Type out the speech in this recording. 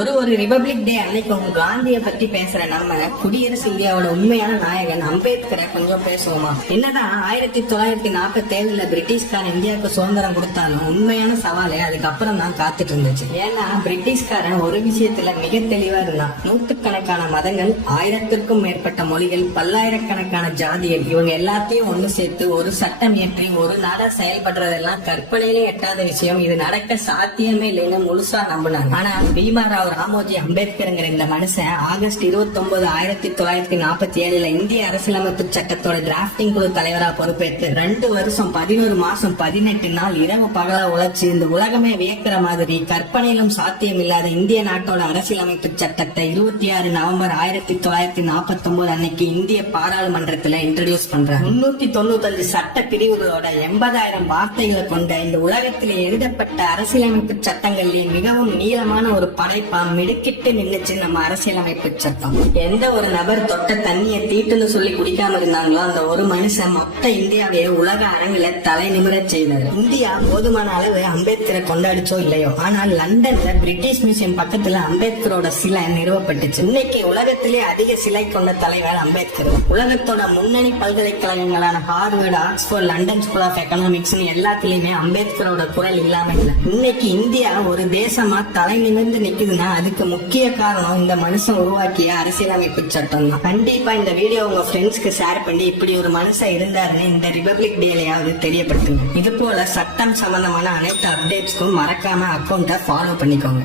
ஒரு ரிபப்ளிக் டே அன்னைக்கு உங்க காந்திய பத்தி பேசுற நம்ம குடியரசு இந்தியாவோட உண்மையான நாயகன் அம்பேத்கரை கொஞ்சம் பேசுவோமா? என்னதான் 1947 பிரிட்டிஷ்காரன் இந்தியாவுக்கு சுதந்திரம் கொடுத்தாலும் உண்மையான சவாலே அதுக்கப்புறம் தான் காத்துட்டு இருந்துச்சு. ஏன்னா பிரிட்டிஷ்காரன் ஒரு விஷயத்துல மிக தெளிவா இருந்தான். நூற்றுக்கணக்கான மதங்கள், 1000க்கும் மேற்பட்ட மொழிகள், பல்லாயிரக்கணக்கான ஜாதிகள், இவங்க எல்லாத்தையும் ஒண்ணு சேர்த்து ஒரு சட்டம் இயற்றி ஒரு நாடா செயல்படுறதெல்லாம் கற்பனையிலே எட்டாத விஷயம். இது நடக்க சாத்தியமே இல்லைன்னு முழுசா நம்பினாங்க. ஆனா பீமாராவ் ராமோஜி அம்பேத்கர்ங்கிற இந்த மனுஷன் ஆகஸ்ட் 29, 1947 இந்திய அரசியலமைப்பு சட்டத்தோட டிராப்டிங் குழு தலைவரா பொறுப்பேற்று 2 வருஷம் 11 மாசம் 18 நாள் இரவு பகலா உழைச்சு இந்த உலகமே வியக்கிற மாதிரி கற்பனையிலும் சாத்தியம் இல்லாத இந்திய நாட்டோட அரசியலமைப்பு சட்டத்தை 26 நவம்பர் 1949 அன்னைக்கு இந்திய பாராளுமன்றத்துல இன்ட்ரோடியூஸ் பண்றாங்க. 395 சட்ட பிரிவுகளோட 80,000 வார்த்தைகளை கொண்ட இந்த உலகத்திலே எழுதப்பட்ட அரசியலமைப்பு சட்டங்களில் மிகவும் நீளமான ஒரு படைப்பா மிடுக்கிட்டு நின்னுச்சு நம்ம அரசியலமைப்பு சட்டம். எந்த ஒரு நபர் தொட்ட தண்ணிய தீட்டுன்னு சொல்லி குடிக்காம இருந்தாங்களோ அந்த ஒரு மனுஷன் மொத்த இந்தியாவையே உலக அரங்குல தலை நிமிரச் செய்தார். இந்தியா போதுமான அளவு அம்பேத்கரை கொண்டாடிச்சோ இல்லையோ, ஆனால் லண்டன்ல பிரிட்டிஷ் மியூசியம் பக்கத்துல அம்பேத்கரோட சிலை நிறுவப்பட்டுச்சு. இன்னைக்கு உலகத்திலே அதிக சிலை கொண்ட தலைவர் அம்பேத்கர். உலகத்தோட முன்னணி பல்கலைக்கழகங்களான Harvard, Oxford, London School of Economics எல்லாத்துலயுமே அம்பேத்கரோட குரல் இல்லாம இல்ல. இன்னைக்கு இந்தியா ஒரு தேசமா தலை நிமிர்ந்து நிக்குதுன்னா அதுக்கு முக்கிய காரணம் இந்த மனுஷன் உருவாக்கிய அரசியலமைப்பு சட்டம் தான். கண்டிப்பா இந்த வீடியோ உங்க ஃப்ரெண்ட்ஸ்க்கு ஷேர் பண்ணி இப்படி ஒரு மனுஷன் இருந்தாருன்னு இந்த ரிபப்ளிக் டேலையாவது தெரியப்படுத்துங்க. இது போல சட்டம் சம்பந்தமான அனைத்து அப்டேட்ஸ்க்கும் மறக்காம அக்கௌண்ட்டை ஃபாலோ பண்ணிக்கோங்க.